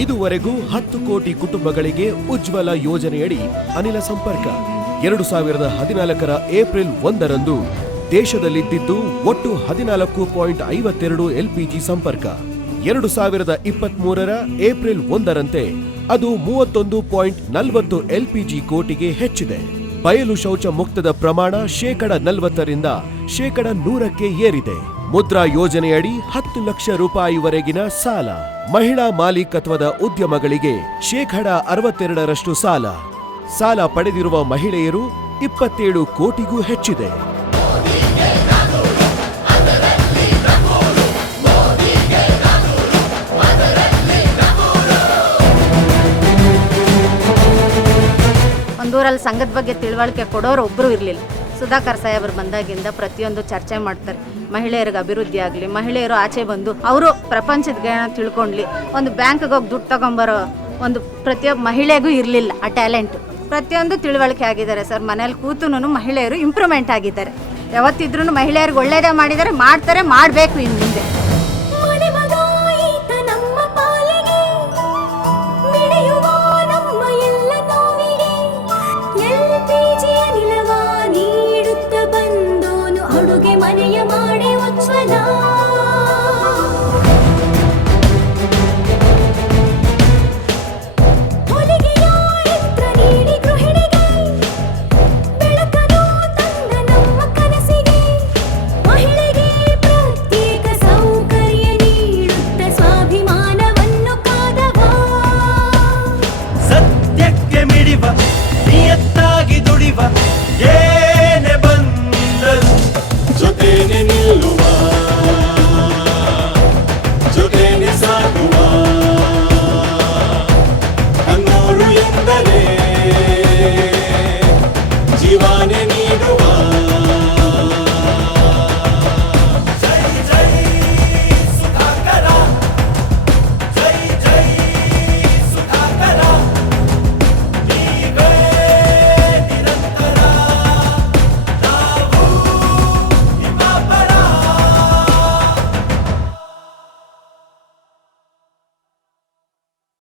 ಇದುವರೆಗೂ ಹತ್ತು ಕೋಟಿ ಕುಟುಂಬಗಳಿಗೆ ಉಜ್ವಲ ಯೋಜನೆಯಡಿ ಅನಿಲ ಸಂಪರ್ಕ. ಎರಡು ಸಾವಿರದ ಹದಿನಾಲ್ಕರ ಏಪ್ರಿಲ್ ಒಂದರಂದು ದೇಶದಲ್ಲಿದ್ದಿದ್ದು ಒಟ್ಟು ಹದಿನಾಲ್ಕು ಪಾಯಿಂಟ್ ಐವತ್ತೆರಡು ಎಲ್ಪಿಜಿ ಸಂಪರ್ಕ. ಎರಡು ಸಾವಿರದ ಇಪ್ಪತ್ಮೂರರ ಏಪ್ರಿಲ್ ಒಂದರಂತೆ ಅದು ಮೂವತ್ತೊಂದು ಪಾಯಿಂಟ್ ನಲವತ್ತು ಎಲ್ಪಿಜಿ ಕೋಟಿಗೆ ಹೆಚ್ಚಿದೆ. ಬಯಲು ಶೌಚ ಮುಕ್ತದ ಪ್ರಮಾಣ ಶೇಕಡ ನಲವತ್ತರಿಂದ ಶೇಕಡ ನೂರಕ್ಕೆ ಏರಿದೆ. ಮುದ್ರಾ ಯೋಜನೆಯಡಿ ಹತ್ತು ಲಕ್ಷ ರೂಪಾಯಿವರೆಗಿನ ಸಾಲ. ಮಹಿಳಾ ಮಾಲೀಕತ್ವದ ಉದ್ಯಮಗಳಿಗೆ ಶೇಕಡ ಅರವತ್ತೆರಡರಷ್ಟು ಸಾಲ. ಸಾಲ ಪಡೆದಿರುವ ಮಹಿಳೆಯರು ಇಪ್ಪತ್ತೇಳು ಕೋಟಿಗೂ ಹೆಚ್ಚಿದೆ. ಒಂದೂರಲ್ಲಿ ಸಂಘದ ಬಗ್ಗೆ ತಿಳುವಳಿಕೆ ಕೊಡೋರು ಒಬ್ಬರು ಇರಲಿಲ್ಲ. ಸುಧಾಕರ್ ಸಾಹೇಬರು ಬಂದಾಗಿಂದ ಪ್ರತಿಯೊಂದು ಚರ್ಚೆ ಮಾಡ್ತಾರೆ. ಮಹಿಳೆಯರಿಗೆ ಅಭಿವೃದ್ಧಿ ಆಗಲಿ, ಮಹಿಳೆಯರು ಆಚೆ ಬಂದು ಅವರು ಪ್ರಪಂಚದ ಜ್ಞಾನ ತಿಳ್ಕೊಂಡ್ಲಿ, ಒಂದು ಬ್ಯಾಂಕ್ಗೆ ಹೋಗಿ ದುಡ್ಡು ತಗೊಂಬರೋ ಒಂದು ಪ್ರತಿಯೊಬ್ಬ ಮಹಿಳೆಗೂ ಇರಲಿಲ್ಲ ಆ ಟ್ಯಾಲೆಂಟ್. ಪ್ರತಿಯೊಂದು ತಿಳುವಳಿಕೆ ಆಗಿದ್ದಾರೆ ಸರ್. ಮನೇಲಿ ಕೂತುನು ಮಹಿಳೆಯರು ಇಂಪ್ರೂವ್ಮೆಂಟ್ ಆಗಿದ್ದಾರೆ. ಯಾವತ್ತಿದ್ರೂ ಮಹಿಳೆಯರಿಗೆ ಒಳ್ಳೆಯದೇ ಮಾಡಿದ್ದಾರೆ, ಮಾಡ್ತಾರೆ, ಮಾಡಬೇಕು ಇನ್ನು ಮುಂದೆ.